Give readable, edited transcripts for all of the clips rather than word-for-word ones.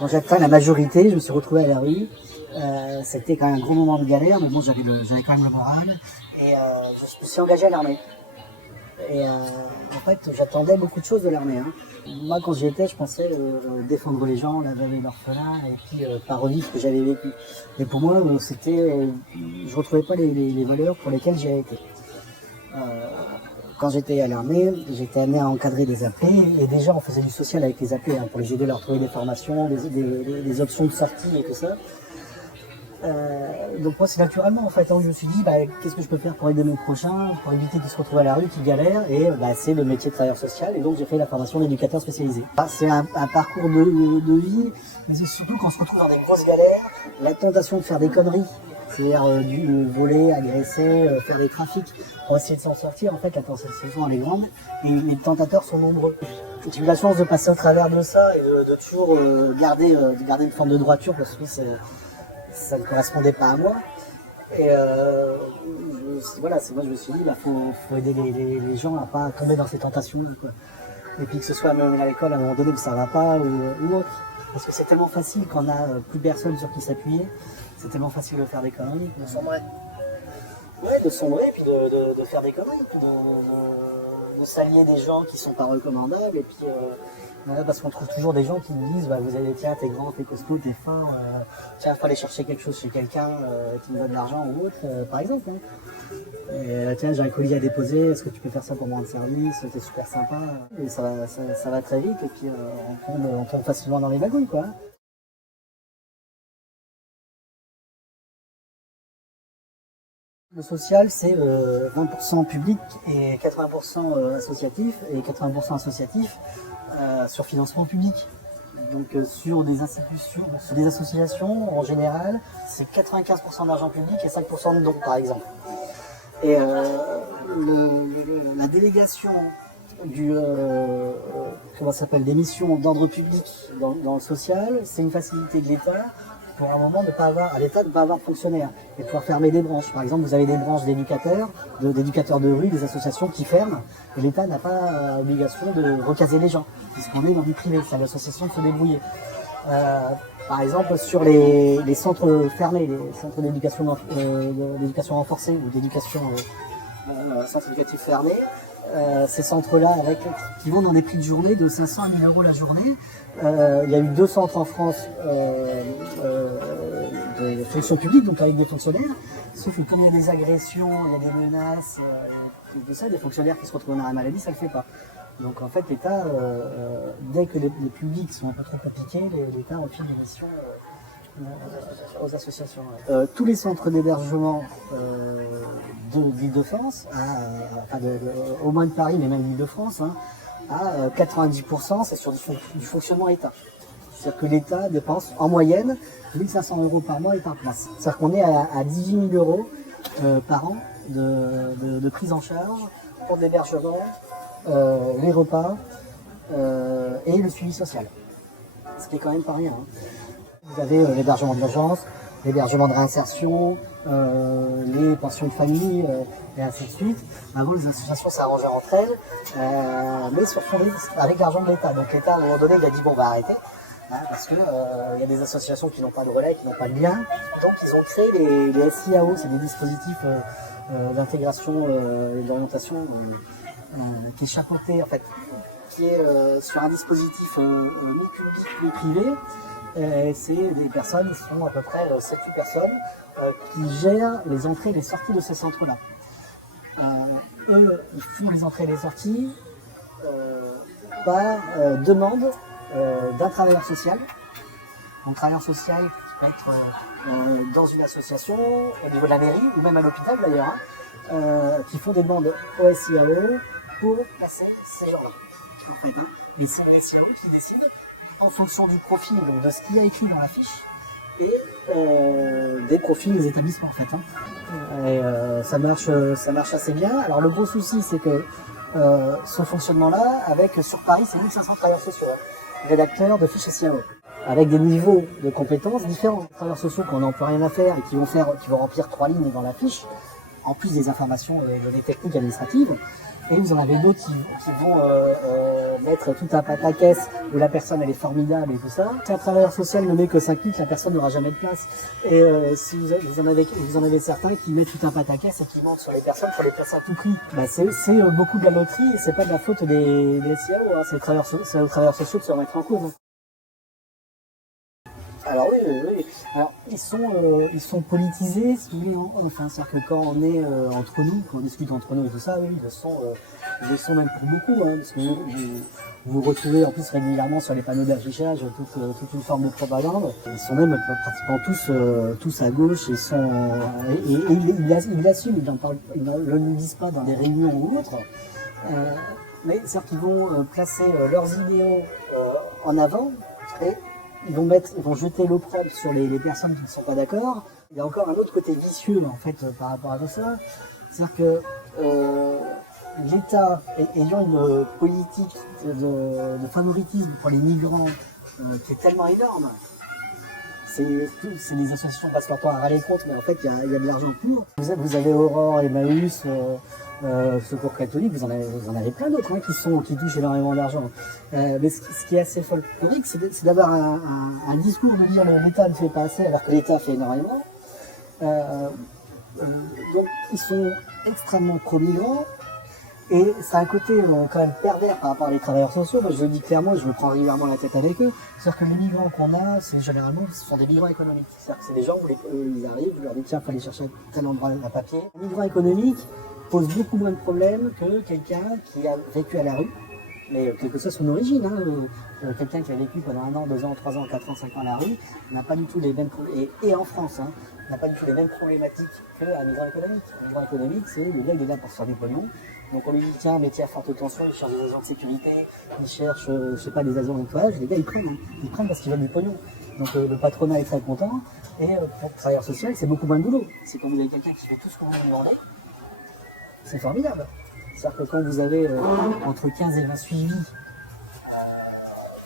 quand j'ai atteint la majorité, je me suis retrouvé à la rue. C'était quand même un gros moment de galère, mais bon, j'avais quand même le moral. Et je me suis engagé à l'armée. Et en fait, j'attendais beaucoup de choses de l'armée. Hein. Moi, quand j'y étais, je pensais défendre les gens, la veuve et l'orphelin, et puis pas revivre ce que j'avais vécu. Et pour moi, je retrouvais pas les valeurs pour lesquelles j'y avais été. Quand j'étais à l'armée, j'étais amené à encadrer des AP, et déjà on faisait du social avec les AP, hein, pour les aider à leur trouver des formations, des options de sortie et tout ça. Donc moi c'est naturellement en fait, hein, je me suis dit qu'est-ce que je peux faire pour aider mon prochain, pour éviter qu'il se retrouve à la rue, qu'il galère, et c'est le métier de travailleur social, et donc j'ai fait la formation d'éducateur spécialisé. C'est un parcours de vie, mais c'est surtout quand on se retrouve dans des grosses galères, la tentation de faire des conneries, c'est-à-dire voler, agresser, faire des trafics, pour essayer de s'en sortir. En fait la tentation elle est grande, et les tentateurs sont nombreux. J'ai eu la chance de passer au travers de ça, et de toujours garder une forme de droiture, parce que ça ne correspondait pas à moi. Et moi je me suis dit, faut aider les gens à pas tomber dans ces tentations-là, quoi. Et puis que ce soit même à l'école à un moment donné, que ça va pas ou autre. Parce que c'est tellement facile quand on a plus personne sur qui s'appuyer, c'est tellement facile de faire des conneries. De sombrer. Ouais, de sombrer, puis de faire des conneries, puis de s'allier des gens qui sont pas recommandables, et puis parce qu'on trouve toujours des gens qui nous disent vous allez, tiens, t'es grand, t'es costaud, t'es fin, tiens, faut aller chercher quelque chose chez quelqu'un qui me donne de l'argent ou autre, par exemple. Hein. Et, tiens, j'ai un colis à déposer, est-ce que tu peux faire ça pour moi de service, t'es super sympa. Et ça va très vite, et puis on tombe facilement dans les wagons, quoi. Le social, c'est 20% public et 80% associatif, et 80% associatif sur financement public. Donc sur des institutions, sur des associations en général, c'est 95% d'argent public et 5% de dons, par exemple. Et la délégation des missions d'ordre public dans le social, c'est une facilité de l'État pour un moment l'État ne pas avoir de fonctionnaires et pouvoir fermer des branches. Par exemple, vous avez des branches d'éducateurs de rue, des associations qui ferment, et l'État n'a pas l'obligation de recaser les gens, puisqu'on est dans du privé, c'est à l'association de se débrouiller. Par exemple, sur les centres fermés, les centres d'éducation renforcée ou d'éducation centres éducatifs fermés, ces centres-là qui vont dans des prix de journée de 500 à 1000 euros la journée. Il y a eu 2 centres en France de fonction publique, donc avec des fonctionnaires, sauf que comme il y a des agressions, il y a des menaces, tout ça, des fonctionnaires qui se retrouvent en arrêt maladie, ça ne le fait pas. Donc en fait l'État, dès que les publics sont un peu trop compliqués, l'État enfile des missions aux associations. Tous les centres d'hébergement d'Île-de-France, au moins de Paris, mais même d'Île-de-France, à 90%, c'est sur du fonctionnement État. C'est-à-dire que l'État dépense en moyenne 1 500 € par mois et par place. C'est-à-dire qu'on est à 18 000 € par an de prise en charge pour l'hébergement, les repas et le suivi social. Ce qui est quand même pas rien. Vous avez l'hébergement d'urgence, l'hébergement de réinsertion, les pensions de famille, et ainsi de suite. Avant, les associations s'arrangeaient entre elles, mais sur avec l'argent de l'État. Donc l'État, à un moment donné, il a dit bon, on va arrêter, parce que y a des associations qui n'ont pas de relais, qui n'ont pas de lien. Donc ils ont créé les SIAO, c'est des dispositifs d'intégration et d'orientation qui est chapeauté, en fait, qui est sur un dispositif mi-public, mi-privé. C'est des personnes, ils sont à peu près 7-8 personnes qui gèrent les entrées et les sorties de ces centres-là. Eux, ils font les entrées et les sorties par demande d'un travailleur social. Un travailleur social qui peut être dans une association, au niveau de la mairie, ou même à l'hôpital d'ailleurs, qui font des demandes au SIAO pour placer ces gens-là. En fait, et c'est le SIAO qui décide en fonction du profil, donc de ce qu'il y a écrit dans la fiche, et des profils des établissements en fait. Et ça marche assez bien. Alors le gros souci, c'est que ce fonctionnement-là, sur Paris, c'est 1500 travailleurs sociaux, rédacteurs de fiches SIAO, avec des niveaux de compétences différents. Les travailleurs sociaux qui n'en ont rien à faire et qui vont remplir 3 lignes dans la fiche, en plus des informations, des techniques administratives. Et vous en avez d'autres qui vont mettre tout un pataquès où la personne elle est formidable et tout ça. Si un travailleur social ne met que 5 clics, la personne n'aura jamais de place. Et si vous en avez certains qui mettent tout un pataquès et qui mentent sur les personnes pour les placer à tout prix. Bah, c'est beaucoup de la loterie et c'est pas de la faute des SIAO, hein. C'est aux travailleurs sociaux de se remettre en cause. Alors oui. Alors ils sont politisés, si vous voulez, enfin, c'est-à-dire que quand on est entre nous, quand on discute entre nous et tout ça, oui, ils le sont même pour beaucoup, hein, parce que vous retrouvez en plus régulièrement sur les panneaux d'affichage toute une forme de propagande. Ils sont même pratiquement tous à gauche, ils l'assument, ils ne le disent pas dans des réunions ou autres, mais c'est-à-dire qu'ils vont placer leurs idéaux en avant et ils vont jeter l'opprobre sur les personnes qui ne sont pas d'accord. Il y a encore un autre côté vicieux en fait par rapport à tout ça, c'est-à-dire que l'État ayant une politique de favoritisme pour les migrants qui est tellement énorme, c'est les associations passent leur temps à râler contre, mais en fait il y a de l'argent pour. Vous avez Aurore, Emmaüs, Secours catholique, vous en avez plein d'autres qui touchent énormément d'argent. Mais ce qui est assez folklorique, c'est d'avoir un discours de dire l'État ne fait pas assez alors que l'État fait énormément. Donc ils sont extrêmement pro-migrants et ça a un côté quand même pervers par rapport à les travailleurs sociaux. Moi je le dis clairement, je me prends régulièrement la tête avec eux. C'est-à-dire que les migrants qu'on a, généralement ce sont des migrants économiques. C'est-à-dire que c'est des gens, ils arrivent, vous leur dites tiens, il faut aller chercher tel endroit à papier. Un migrant économique pose beaucoup moins de problèmes que quelqu'un qui a vécu à la rue, mais quelle que soit son origine, quelqu'un qui a vécu pendant 1 an, 2 ans, 3 ans, 4 ans, 5 ans à la rue, n'a pas du tout les mêmes problèmes, et en France, n'a pas du tout les mêmes problématiques qu'un migrant économique. Un migrant économique, c'est le gars qui est là pour se faire du pognon, donc on lui dit tiens, métier à forte tension, il cherche des agents de sécurité, il cherche, je sais pas, des agents de nettoyage, les gars ils prennent parce qu'ils veulent du pognon. Donc le patronat est très content, et pour le travailleur social, c'est beaucoup moins de boulot. C'est quand vous avez quelqu'un qui fait tout ce qu'on vous demandez, c'est formidable. C'est-à-dire que quand vous avez entre 15 et 20 suivis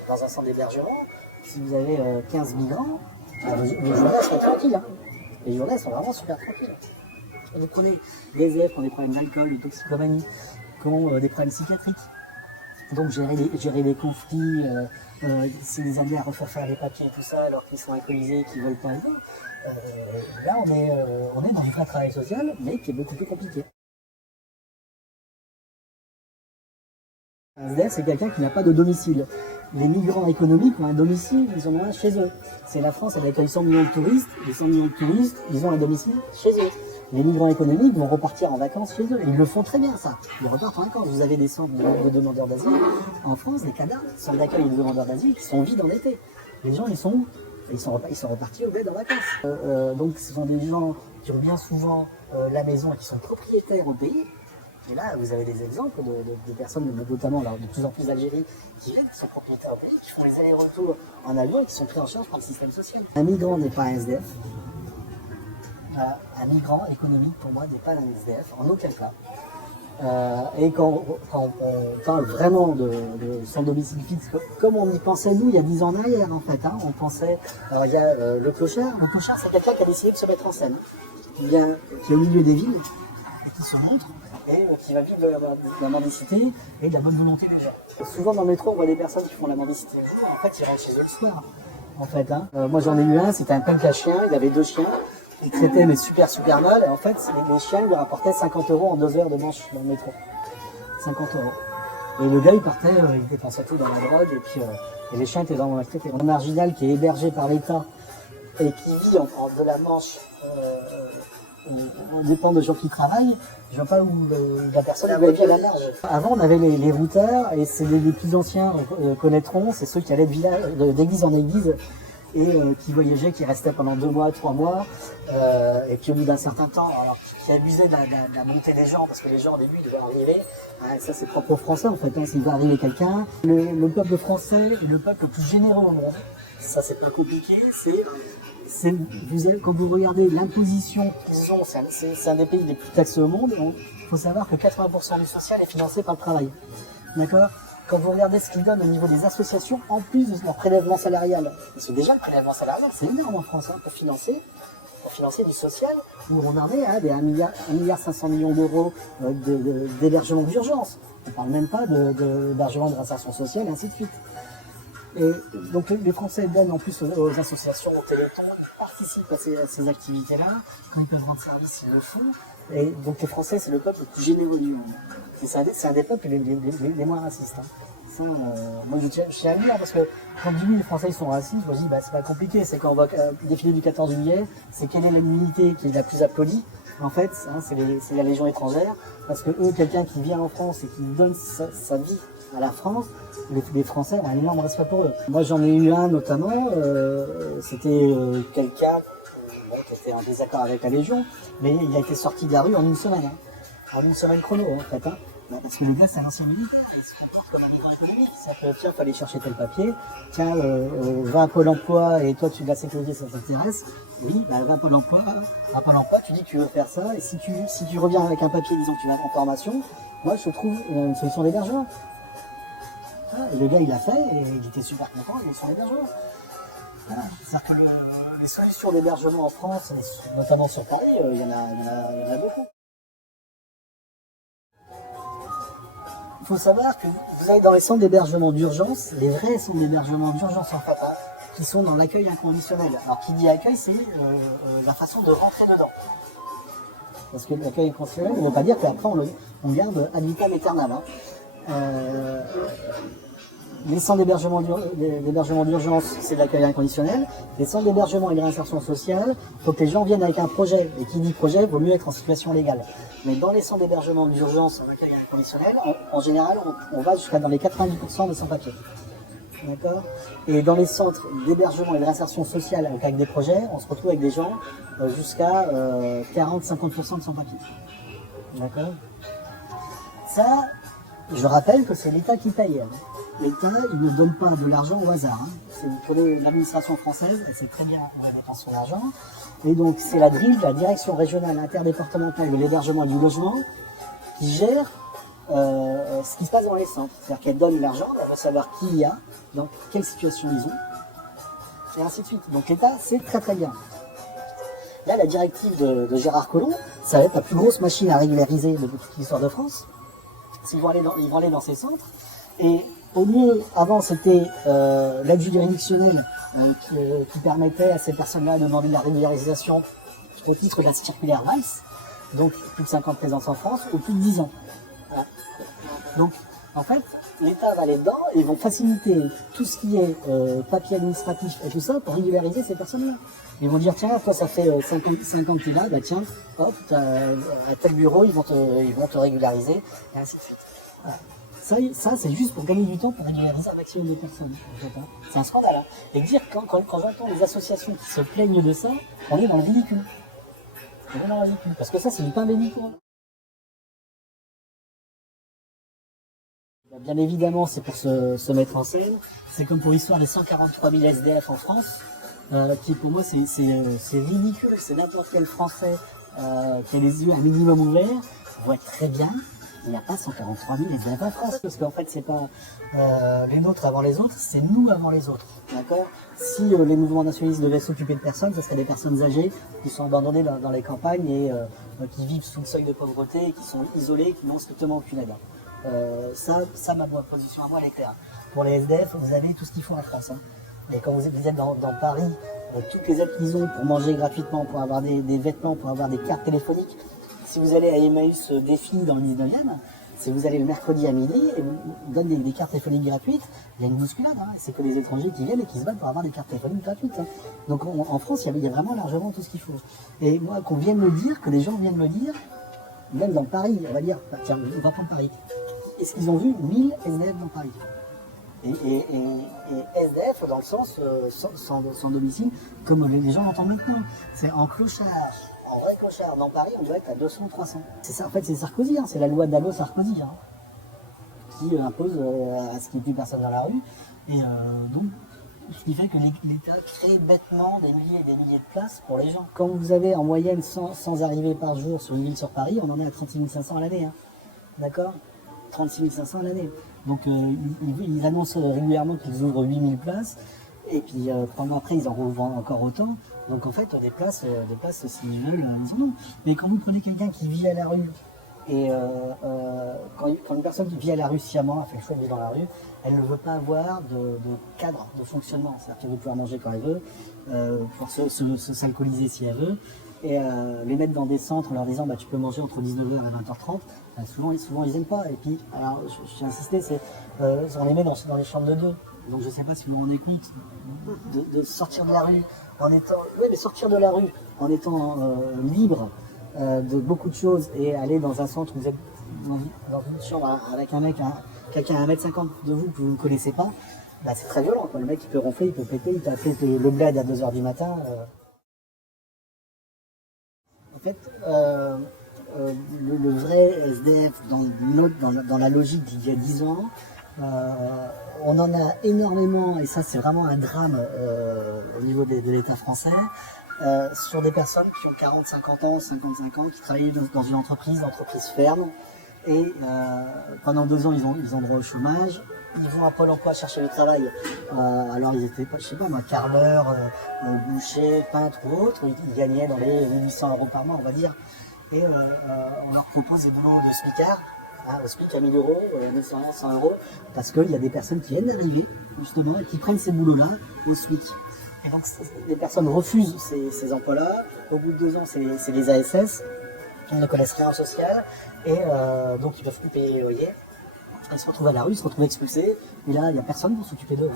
dans un centre d'hébergement, si vous avez 15 migrants, vos journées sont tranquilles. Les journées sont vraiment super tranquilles. Et vous prenez des SDF qui ont des problèmes d'alcool, de toxicomanie, qui ont des problèmes psychiatriques. Donc gérer les conflits, c'est les amener à refaire faire les papiers et tout ça alors qu'ils sont alcoolisés, qu'ils veulent pas aider. Là on est dans du vrai travail social, mais qui est beaucoup plus compliqué. Un SDF, c'est quelqu'un qui n'a pas de domicile. Les migrants économiques ont un domicile, ils en ont un chez eux. C'est la France, elle accueille 100 millions de touristes. Les 100 millions de touristes, ils ont un domicile chez eux. Les migrants économiques vont repartir en vacances chez eux. Et ils le font très bien, ça. Ils repartent en vacances. Vous avez des centres de demandeurs d'asile. En France, des cadavres, centres d'accueil de demandeurs d'asile qui sont vides en été. Les gens, ils sont repartis au bled en vacances. Donc, ce sont des gens qui ont bien souvent la maison et qui sont propriétaires au pays. Et là, vous avez des exemples de personnes, notamment de plus en plus d'Algérie, qui sont propriétaires au pays, qui font les allers-retours en avion et qui sont pris en charge par le système social. Un migrant n'est pas un SDF. Voilà. Un migrant économique, pour moi, n'est pas un SDF, en aucun cas. Et quand on parle vraiment de son domicile fixe, comme on y pensait nous il y a 10 ans en arrière, en fait, on pensait, alors il y a le clochard. Le clochard, c'est quelqu'un qui a décidé de se mettre en scène, qui est au milieu des villes, et qui se montre, et qui va vivre de la mendicité et de la bonne volonté des gens. Souvent dans le métro, on voit des personnes qui font la mendicité le jour, en fait ils rentrent chez eux le soir. En fait, moi j'en ai eu un, c'était un punk à chien, il avait 2 chiens, il traitait mais super mal, et en fait les chiens lui rapportaient 50 € en 2 heures de manche dans le métro. 50 €. Et le gars il partait, il dépensait tout dans la drogue, et les chiens étaient vraiment maltraités. Un marginal qui est hébergé par l'État et qui vit de la manche, on dépend de gens qui travaillent, je ne vois pas où la personne va vivre à la marge. Avant, on avait les routeurs, et c'est les plus anciens connaîtront, c'est ceux qui allaient d'église en église, et qui voyageaient, qui restaient pendant 2 mois, 3 mois, et puis au bout d'un certain temps, alors qui abusaient de la montée des gens, parce que les gens au début devaient arriver, ça c'est propre aux Français en fait, s'il va arriver quelqu'un. Le peuple français est le peuple le plus généreux au monde, ça c'est pas compliqué, quand vous regardez l'imposition qu'ils ont, c'est un des pays les plus taxés au monde, il faut savoir que 80% du social est financé par le travail. D'accord ? Quand vous regardez ce qu'ils donnent au niveau des associations, en plus de leur prélèvement salarial, parce que déjà le prélèvement salarial, c'est énorme en France pour financer pour financer du social, où on en est à des 1,5 milliard d'euros d'hébergement d'urgence. On ne parle même pas d'hébergement de réinsertion sociale, et ainsi de suite. Et donc les Français donnent en plus aux associations, au Téléthon, ils participent à ces activités-là. Quand ils peuvent rendre service, ils le font. Et donc les Français, c'est le peuple le plus généreux du monde. C'est un des peuples les moins racistes. Hein. Ça, moi je tiens à le dire parce que quand je dis oui, les Français ils sont racistes, je me dis c'est pas compliqué. C'est quand on va défiler du 14 juillet, c'est quelle est l'immunité qui est la plus applaudie. En fait, hein, c'est la Légion étrangère, parce que eux, quelqu'un qui vient en France et qui donne sa vie à la France, les Français ont un énorme respect pour eux. Moi j'en ai eu un notamment, c'était quelqu'un qui était en désaccord avec la Légion, mais il a été sorti de la rue en une semaine, hein. En une semaine chrono en fait. Hein. Parce que le gars c'est un ancien militaire, il se comporte comme un migrant économique. C'est-à-dire que tiens, fallait chercher tel papier, tiens, va à Pôle emploi et toi tu de la sécurité ça t'intéresse. Oui, bah va à Pôle emploi, tu dis que tu veux faire ça, et si tu reviens avec un papier disant que tu vas en formation, moi je trouve une solution d'hébergement. Et le gars il l'a fait et il était super content, il est sur l'hébergement. Voilà. C'est-à-dire que les solutions d'hébergement en France, notamment sur Paris, il y en a beaucoup. Il faut savoir que vous allez dans les centres d'hébergement d'urgence, les vrais centres d'hébergement d'urgence en fait, hein, qui sont dans l'accueil inconditionnel. Alors qui dit accueil, c'est la façon de rentrer dedans. Parce que l'accueil inconditionnel ne veut pas dire qu'après on garde ad vitam aeternam. Hein. Les centres d'hébergement d'urgence, c'est de l'accueil inconditionnel. Les centres d'hébergement et de réinsertion sociale, il faut que les gens viennent avec un projet. Et qui dit projet, vaut mieux être en situation légale. Mais dans les centres d'hébergement d'urgence en accueil inconditionnel, en général, on va jusqu'à dans les 90% de sans-papiers. D'accord ? Et dans les centres d'hébergement et de réinsertion sociale avec des projets, on se retrouve avec des gens jusqu'à 40-50% de sans-papiers. D'accord ? Ça, je rappelle que c'est l'État qui paye. Hein. L'État, il ne donne pas de l'argent au hasard. Hein. Vous prenez l'administration française, elle sait très bien où elle dépense son argent. Et donc, c'est la DRIL, la Direction Régionale Interdépartementale de l'Hébergement et du Logement, qui gère ce qui se passe dans les centres. C'est-à-dire qu'elle donne l'argent, elle va savoir qui il y a, dans quelle situation ils ont, et ainsi de suite. Donc l'État, c'est très très bien. Là, la directive de Gérard Collomb, ça va être la plus grosse machine à régulariser de toute l'histoire de France. Ils vont aller dans ces centres. Et au lieu, avant c'était l'aide juridictionnelle qui permettait à ces personnes-là de demander de la régularisation au titre de la circulaire Valls, donc plus de 50 présences en France, ou plus de 10 ans. Voilà. Donc, en fait, l'État va aller dedans et ils vont faciliter tout ce qui est papier administratif et tout ça pour régulariser ces personnes-là. Ils vont dire, tiens, toi ça fait 5 ans que tu es là, bah tiens, hop, à tel bureau, ils vont te régulariser, et ainsi de suite. Voilà. Ça c'est juste pour gagner du temps pour régulariser un maximum de personnes. C'est un scandale. Hein. Et dire quand j'entends les associations qui se plaignent de ça, on est dans le ridicule. On est dans le ridicule. Parce que ça, c'est du pain béni pour eux. Bien évidemment, c'est pour se mettre en scène. C'est comme pour l'histoire des 143 000 SDF en France, qui pour moi c'est ridicule. C'est n'importe quel Français qui a les yeux un minimum ouverts voit très bien. Il n'y a pas 143 000 SDF en France, parce qu'en fait c'est pas les nôtres avant les autres, c'est nous avant les autres. D'accord ? Si les mouvements nationalistes devaient s'occuper de personnes, ce seraient des personnes âgées qui sont abandonnées dans les campagnes et qui vivent sous le seuil de pauvreté, qui sont isolées, qui n'ont strictement aucune aide. Ça, ma position à moi, elle est claire. Pour les SDF, vous avez tout ce qu'il faut en France. Hein. Et quand vous êtes dans Paris, toutes les aides qu'ils ont pour manger gratuitement, pour avoir des vêtements, pour avoir des cartes téléphoniques. Si vous allez à Emmaüs Défi dans le 19e, si vous allez le mercredi à midi et vous donnez des cartes téléphoniques gratuites, il y a une bousculade. Hein. C'est que les étrangers qui viennent et qui se battent pour avoir des cartes téléphoniques gratuites. Hein. Donc en France, il y a vraiment largement tout ce qu'il faut. Et moi, qu'on vienne me dire, que les gens viennent me dire, même dans Paris, on va dire, tiens, on va prendre Paris. Est-ce qu'ils ont vu 1000 SDF dans Paris et SDF dans le sens sans domicile, comme les gens l'entendent maintenant. C'est en clochard, en vrai clochard. Dans Paris, on doit être à 200-300. C'est ça, en fait, c'est Sarkozy, hein, c'est la loi Dallot-Sarkozy hein, qui impose à ce qu'il n'y ait plus personne dans la rue. Et donc, ce qui fait que l'État crée bêtement des milliers et des milliers de places pour les gens. Quand vous avez en moyenne 100 arrivées par jour sur une ville sur Paris, on en est à 36 500 à l'année. Hein. D'accord ? 36 500 à l'année. Donc ils annoncent régulièrement qu'ils ouvrent 8000 places. Et puis pendant après, ils en revendent encore autant. Donc en fait, des places s'ils veulent, ils en ont. Mais quand vous prenez quelqu'un qui vit à la rue, et quand une personne qui vit à la rue sciemment, a fait le choix de vivre dans la rue, elle ne veut pas avoir de cadre de fonctionnement. C'est-à-dire qu'elle veut pouvoir manger quand elle veut, pour s'alcooliser si elle veut, et les mettre dans des centres en leur disant bah, tu peux manger entre 19h et 20h30, souvent ils n'aiment pas. Et puis, alors j'ai insisté, on les met dans les chambres de deux. Donc je ne sais pas si vous vous rendez compte de sortir de la rue en étant, mais sortir de la rue en étant libre de beaucoup de choses et aller dans un centre où vous êtes dans une chambre avec un mec, quelqu'un à 1m50 de vous que vous ne connaissez pas, bah c'est très violent, quoi. Le mec il peut ronfler, il peut péter, il t'a fait le bled à 2h du matin. En fait, le vrai SDF dans la logique d'il y a 10 ans, on en a énormément, et ça c'est vraiment un drame au niveau de l'État français, sur des personnes qui ont 40, 50 ans, 55 ans, qui travaillent dans une entreprise ferme, et pendant 2 ans ils ont droit au chômage, ils vont à Pôle emploi chercher du travail. Alors ils étaient, je sais pas moi, carreleurs, bouchers, peintres ou autres, ils gagnaient dans les 800 € par mois on va dire, et on leur propose des boulots de smicard, au SMIC à 1000 €, 900, 100 €, parce qu'il y a des personnes qui viennent d'arriver, justement, et qui prennent ces boulots-là au SMIC. Et donc, les personnes refusent ces emplois-là. Au bout de 2 ans, c'est les ASS, qui ne connaissent rien au social, et donc ils ne peuvent plus payer les loyers. Ils se retrouvent à la rue, ils se retrouvent expulsés, et là, il n'y a personne pour s'occuper d'eux.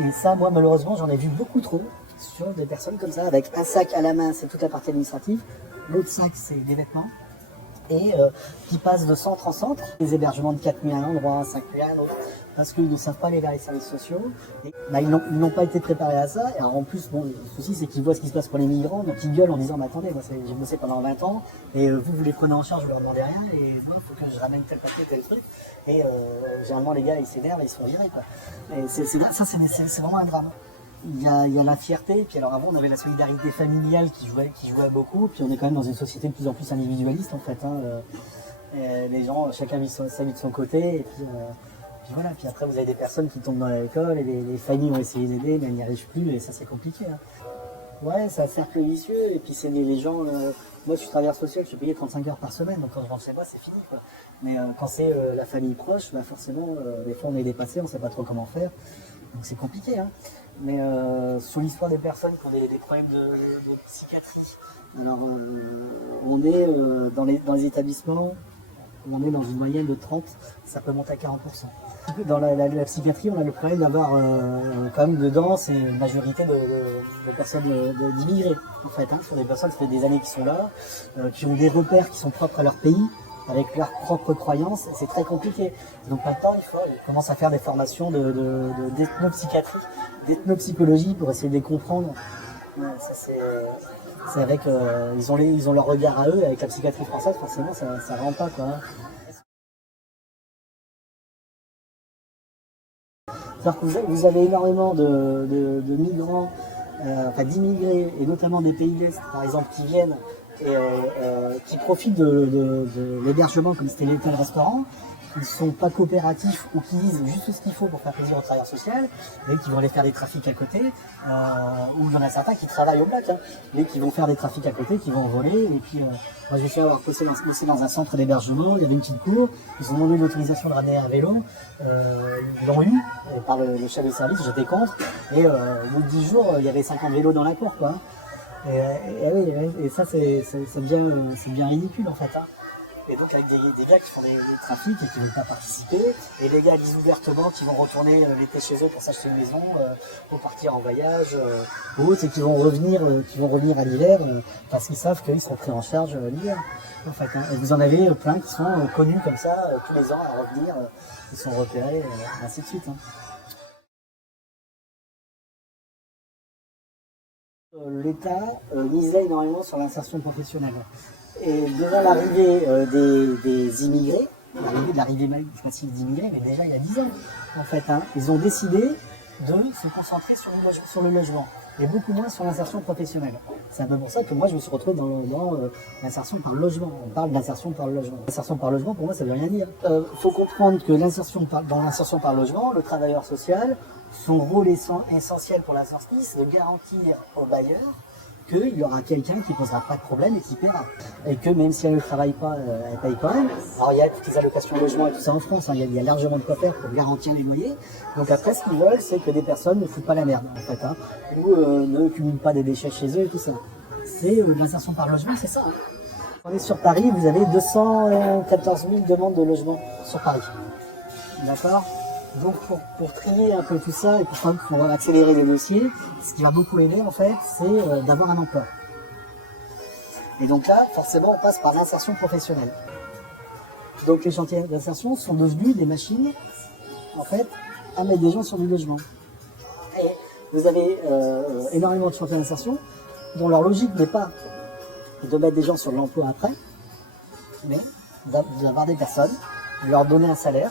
Et ça, moi, malheureusement, j'en ai vu beaucoup trop sur des personnes comme ça, avec un sac à la main, c'est toute la partie administrative, l'autre sac, c'est des vêtements, et qui passent de centre en centre, des hébergements de 4 nuits à un endroit, 5 nuits à un autre, parce qu'ils ne savent pas aller vers les services sociaux. Et, bah, ils n'ont pas été préparés à ça. Et alors en plus, bon, le souci c'est qu'ils voient ce qui se passe pour les migrants, donc ils gueulent en disant mais attendez, moi j'ai bossé pendant 20 ans, et vous les prenez en charge, vous leur demandez rien, et moi il faut que je ramène tel papier, tel truc. Et généralement les gars ils s'énervent et ils se font virer, quoi. Et c'est vraiment un drame. Il y a la fierté, puis alors avant on avait la solidarité familiale qui jouait beaucoup, puis on est quand même dans une société de plus en plus individualiste en fait, hein. Les gens, chacun vit sa vie de son côté, et puis voilà, puis après vous avez des personnes qui tombent dans l'école, et les familles ont essayé d'aider, mais elles n'y arrivent plus, et ça c'est compliqué, hein. Ouais, c'est un cercle vicieux, et puis c'est les gens, moi je suis travailleur social, je suis payé 35 heures par semaine, donc quand je rentre chez moi c'est fini, quoi. Mais quand c'est la famille proche, bah forcément, des fois on est dépassé, on ne sait pas trop comment faire, donc c'est compliqué, hein. Mais sur l'histoire des personnes qui ont des problèmes de psychiatrie, alors on est dans les établissements, on est dans une moyenne de 30, ça peut monter à 40%. Dans la psychiatrie, on a le problème d'avoir quand même dedans, c'est une majorité de personnes d'immigrés, en fait, hein. Ce sont des personnes, ça fait des années qui sont là, qui ont des repères qui sont propres à leur pays, avec leurs propres croyances, et c'est très compliqué. Donc maintenant, ils commencent à faire des formations d'ethnopsychiatrie, d'ethnopsychologie pour essayer de les comprendre. Ouais, ça c'est avec, ils ont leur regard à eux, avec la psychiatrie française, forcément ça rend pas, quoi. C'est-à-dire que vous avez énormément de migrants, enfin d'immigrés, et notamment des pays de l'Est, par exemple, qui viennent et qui profitent de l'hébergement comme c'était l'état de restaurant. Ils ne sont pas coopératifs ou qui disent juste ce qu'il faut pour faire plaisir aux travailleurs sociaux, et qui vont aller faire des trafics à côté, ou il y en a certains qui travaillent au black, hein, mais qui vont faire des trafics à côté, qui vont voler. Et puis, moi je suis avoir bossé dans un centre d'hébergement, il y avait une petite cour, ils ont demandé l'autorisation de ramener un vélo, ils l'ont eu par le chef de service, j'étais contre, et au bout de 10 jours, il y avait 50 vélos dans la cour, quoi. Et ça c'est bien ridicule en fait, hein. Et donc avec des gars qui font des trafics et qui ne veulent pas participer, et les gars disent ouvertement qu'ils vont retourner l'été chez eux pour s'acheter une maison, pour partir en voyage, ou autre, et qui vont revenir à l'hiver, parce qu'ils savent qu'ils seront pris en charge l'hiver. En fait, hein. Et vous en avez plein qui sont connus comme ça tous les ans à revenir, ils sont repérés, ainsi de suite, hein. L'État misait énormément sur l'insertion professionnelle. Et devant l'arrivée des immigrés, l'arrivée massive d'immigrés, mais déjà il y a 10 ans, en fait, hein, ils ont décidé de se concentrer sur le logement et beaucoup moins sur l'insertion professionnelle. C'est un peu pour ça que moi je me suis retrouvé dans l'insertion par logement. On parle d'insertion par logement. L'insertion par logement, pour moi, ça veut rien dire. Faut comprendre que dans l'insertion par logement, le travailleur social, son rôle essentiel pour l'insertion, c'est de garantir au bailleur qu'il y aura quelqu'un qui posera pas de problème et qui paiera. Et que même si elle ne travaille pas, elle paye quand même. Alors il y a toutes les allocations logement et tout ça en France, hein, il y a largement de quoi faire pour garantir les loyers. Donc après, ce qu'ils veulent, c'est que des personnes ne foutent pas la merde, en fait, hein, ou ne cumulent pas des déchets chez eux et tout ça. C'est l'insertion par logement, c'est ça. Hein. On est sur Paris, vous avez 214 000 demandes de logement sur Paris. D'accord ? Donc pour trier un peu tout ça et pour accélérer les dossiers, ce qui va beaucoup aider en fait, c'est d'avoir un emploi. Et donc là, forcément, on passe par l'insertion professionnelle. Donc les chantiers d'insertion sont devenus des machines, en fait, à mettre des gens sur du logement. Et vous avez énormément de chantiers d'insertion dont leur logique n'est pas de mettre des gens sur l'emploi après, mais d'avoir des personnes, leur donner un salaire,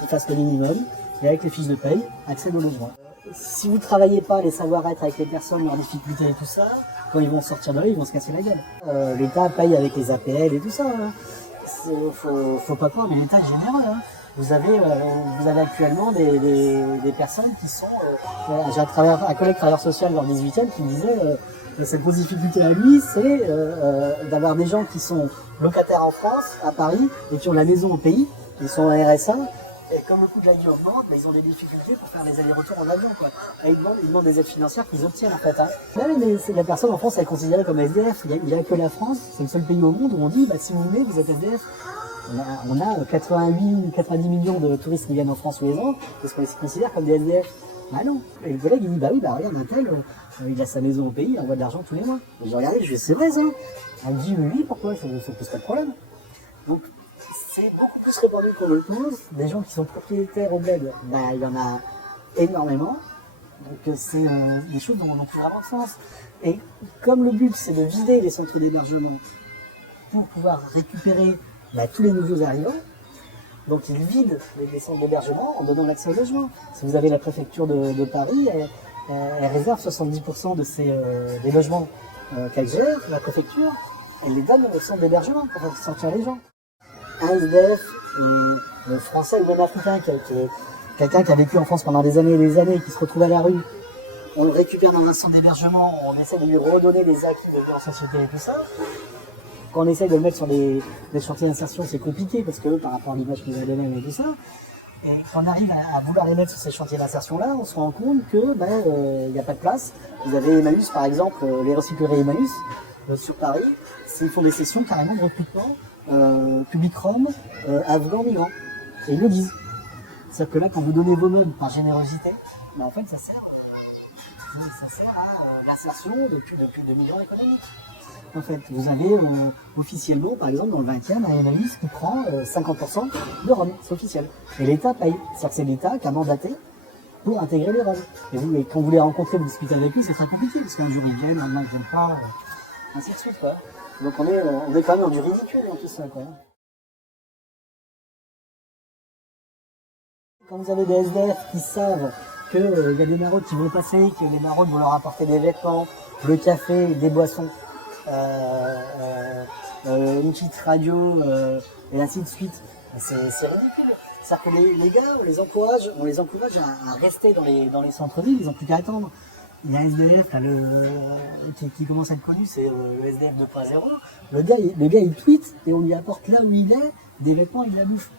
qui fassent le minimum, et avec les fiches de paye, accèdent au logement. Si vous ne travaillez pas les savoir-être avec les personnes, leurs difficultés et tout ça, quand ils vont sortir de là, ils vont se casser la gueule. L'État paye avec les APL et tout ça. Hein. Faut pas croire, mais l'État est généreux. Hein. Vous avez actuellement des personnes qui sont... j'ai un collègue travailleur social dans le 18e qui me disait cette grosse difficulté à lui, c'est d'avoir des gens qui sont locataires en France, à Paris, et qui ont la maison au pays, ils sont en RSA, et comme le coût de la vie augmente, ils ont des difficultés pour faire des allers-retours en avion, quoi. Et ils demandent des aides financières qu'ils obtiennent, en fait. Hein. Mais la personne en France, elle est considérée comme SDF. Il n'y a que la France, c'est le seul pays au monde où on dit, si vous venez, vous êtes SDF. On a 90 millions de touristes qui viennent en France tous les ans, parce qu'on les considère comme des SDF. Bah non. Et le collègue, il dit, regarde, un tel, il a sa maison au pays, il envoie de l'argent tous les mois. Et j'ai regardé, je dis, c'est vrai, ça. Elle me dit, oui, pourquoi, ça ne pose pas de problème. Donc, c'est beaucoup plus répandu qu'on le pense. Des gens qui sont propriétaires au bled, il y en a énormément. Donc c'est des choses dont on n'a plus vraiment de sens. Et comme le but c'est de vider les centres d'hébergement pour pouvoir récupérer tous les nouveaux arrivants, donc ils vident les centres d'hébergement en donnant l'accès au logement. Si vous avez la préfecture de Paris, elle réserve 70% des logements qu'elle gère, la préfecture, elle les donne au centre d'hébergement pour faire sortir les gens. Un SDF français ou même africain, quelqu'un qui a vécu en France pendant des années et des années, qui se retrouve à la rue, on le récupère dans un centre d'hébergement, on essaie de lui redonner des acquis de vie en société et tout ça. Quand on essaie de le mettre sur des chantiers d'insertion, c'est compliqué parce que par rapport à l'image qu'il a donnée et tout ça. Et quand on arrive à vouloir les mettre sur ces chantiers d'insertion-là, on se rend compte que n'y a pas de place. Vous avez Emmaüs par exemple, les recycleries Emmaüs sur Paris, ils font des sessions carrément de recrutement. Public Rome, afghans, migrants. Et ils le disent. C'est-à-dire que là, quand vous donnez vos meubles par générosité, en fait, ça sert à l'insertion de migrants économiques. En fait, vous avez officiellement, par exemple, dans le 20e, un Emmaüs qui prend 50% de Roms. C'est officiel. Et l'État paye. C'est-à-dire que c'est l'État qui a mandaté pour intégrer les Roms. Et quand vous les rencontrez, vous discutez avec eux, c'est très compliqué, parce qu'un jour ils viennent, un lendemain ils viennent pas, ainsi de suite, quoi. Donc on est quand même dans du ridicule dans tout ça, quoi. Quand vous avez des SDF qui savent qu'il y a des maraudes qui vont passer, que les maraudes vont leur apporter des vêtements, le café, des boissons, une petite radio, et ainsi de suite, c'est ridicule. C'est-à-dire que les gars, on les encourage à rester dans les centres-villes, ils n'ont plus qu'à attendre. Il y a un SDF là, qui commence à être connu, c'est le SDF 2.0. Le gars il tweet et on lui apporte là où il est des vêtements et de la bouffe.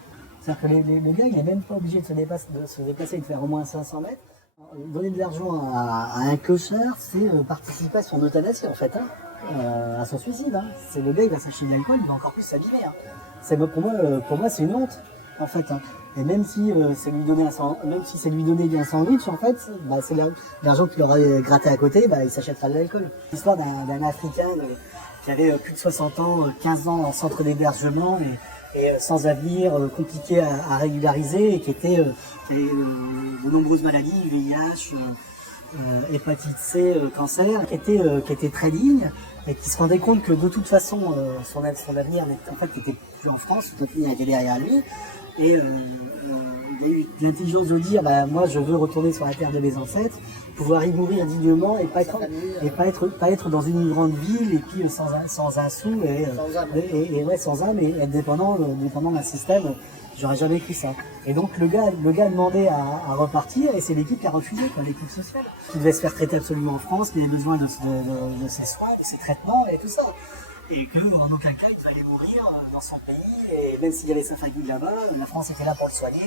C'est-à-dire que le gars il n'est même pas obligé de se déplacer et de faire au moins 500 mètres. Donner de l'argent à un clochard, c'est participer à son euthanasie en fait, hein, à son suicide. Hein. C'est le gars il va s'acheter de l'alcool, il va encore plus s'abîmer. Hein. Pour moi c'est une honte en fait. Hein. Et même si c'est lui donner un sandwich, en fait, c'est l'argent qu'il aurait gratté à côté, il s'achètera de l'alcool. L'histoire d'un Africain qui avait plus de 60 ans, 15 ans en centre d'hébergement et sans avenir, compliqué à régulariser et qui avait de nombreuses maladies, VIH, hépatite C, cancer, qui était très digne et qui se rendait compte que de toute façon son avenir en fait n'était plus en France, son avenir était derrière lui. Et l'intelligence de dire, bah, moi je veux retourner sur la terre de mes ancêtres, pouvoir y mourir dignement et pas être dans une grande ville et puis sans un sou et ouais, sans âme et être dépendant d'un système. J'aurais jamais cru ça. Et donc le gars a demandé à repartir et c'est l'équipe qui a refusé, quoi, l'équipe sociale. Qui devait se faire traiter absolument en France, qui avait besoin de ses soins, de ses traitements et tout ça. Et qu'en aucun cas il devait aller mourir dans son pays, et même s'il y avait sa famille là-bas, la France était là pour le soigner.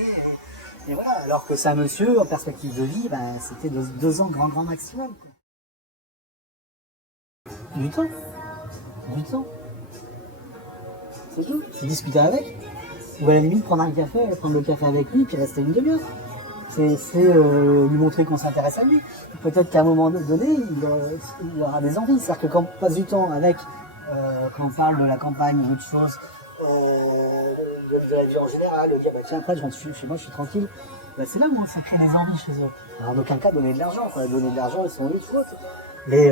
Et voilà, alors que c'est un monsieur, en perspective de vie, ben, c'était 2 ans grand maximum. Quoi. Du temps. C'est tout. C'est discuter avec. Ou à la limite prendre le café avec lui, puis rester une demi-heure. C'est lui montrer qu'on s'intéresse à lui. Peut-être qu'à un moment donné, il aura des envies. C'est-à-dire que quand on passe du temps avec, quand on parle de la campagne ou d'autres choses, de la vie en général, de dire bah tiens après je rentre chez moi, je suis tranquille, bah, c'est là où ça crée des envies chez eux. Alors, en aucun cas donner de l'argent, donner de l'argent ils sont vite faute. Mais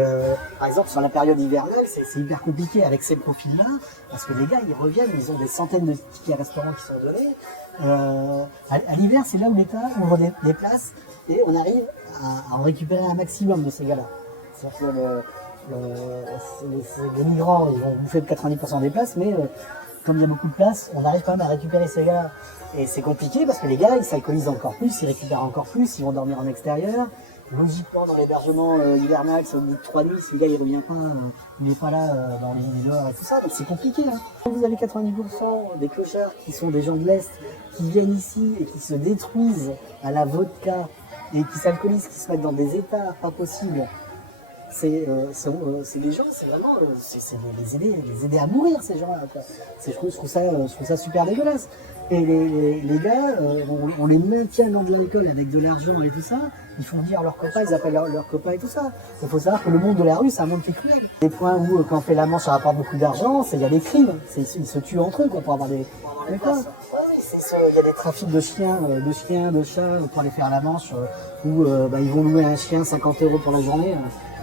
par exemple sur la période hivernale, c'est hyper compliqué avec ces profils-là, parce que les gars ils reviennent, ils ont des centaines de tickets restaurants qui sont donnés. À l'hiver, c'est là où l'État ouvre des places et on arrive à en récupérer un maximum de ces gars-là. C'est-à-dire que les migrants, ils vont bouffer 90% des places, mais comme il y a beaucoup de places, on arrive quand même à récupérer ces gars. Et c'est compliqué parce que les gars, ils s'alcoolisent encore plus, ils récupèrent encore plus, ils vont dormir en extérieur. Logiquement, dans l'hébergement hivernal, c'est au bout de 3 nuits, si le gars il revient pas, il n'est pas là dans les heures et tout ça, donc c'est compliqué. Hein. Quand vous avez 90% des clochards qui sont des gens de l'Est, qui viennent ici et qui se détruisent à la vodka, et qui s'alcoolisent, qui se mettent dans des états pas possibles, c'est des gens, c'est vraiment, c'est les aider à mourir, ces gens-là. Je trouve ça super dégueulasse. Et les gars, on les maintient dans de l'alcool avec de l'argent et tout ça. Ils font dire leurs copains, ils appellent leurs copains et tout ça. Il faut savoir que le monde de la rue, c'est un monde qui est cruel. Les points où, quand on fait la manche, ça rapporte beaucoup d'argent, il y a des crimes. Ils se tuent entre eux, quoi, pour avoir des places. Il y a des trafics de chiens, de chats, pour aller faire la manche, où ils vont louer un chien 50 € pour la journée.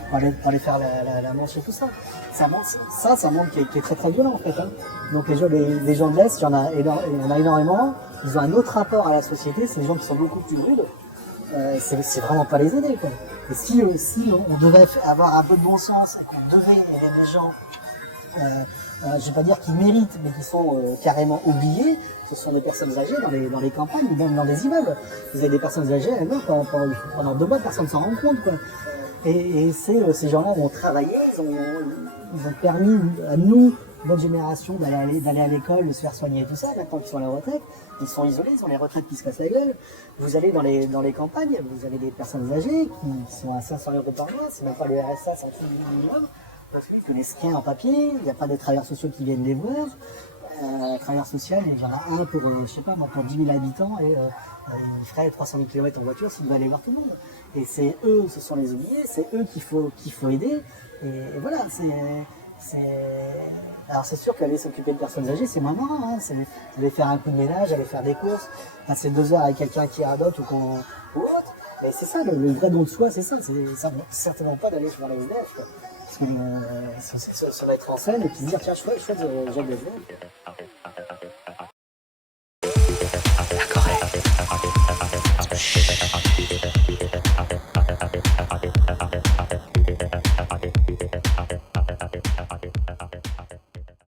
Pour aller faire la manche et tout ça. C'est un monde qui est très très violent en fait. Hein. Donc les gens de l'Est, il y en a énormément. Ils ont un autre rapport à la société, c'est des gens qui sont beaucoup plus rudes. C'est vraiment pas les aider. Quoi. Et si on devait avoir un peu de bon sens et qu'on devait aider des gens, je vais pas dire qu'ils méritent, mais qui sont carrément oubliés, ce sont des personnes âgées dans les campagnes ou même dans les immeubles. Vous avez des personnes âgées, elles meurent pendant 2 mois, personne ne s'en rend compte. Quoi. Et ces gens-là ont travaillé, ils ont permis à nous, notre génération, d'aller à l'école, de se faire soigner et tout ça. Maintenant qu'ils sont à la retraite, ils sont isolés, ils ont les retraites qui se cassent la gueule. Vous allez dans les campagnes, vous avez des personnes âgées qui sont à 500 € par mois, c'est même pas le RSA, c'est un truc minimum. Parce que les scrins en papier, il n'y a pas de travailleurs sociaux qui viennent les voir. Travailleur social, il y en a un pour, je sais pas, pour 10 000 habitants et il ferait 300 000 km en voiture s'il devait aller voir tout le monde. Et c'est eux, ce sont les oubliés, c'est eux qu'il faut aider. Et voilà, alors c'est sûr qu'aller s'occuper de personnes âgées, c'est moins marrant. Hein. C'est aller faire un coup de ménage, aller faire des courses, passer 2 heures avec quelqu'un qui radote ou autre. Mais c'est ça, le vrai don de soi, c'est ça. C'est certainement pas d'aller voir les SDF. Quoi. Parce que ça va être en scène et puis se dire tiens, je fais de SDF.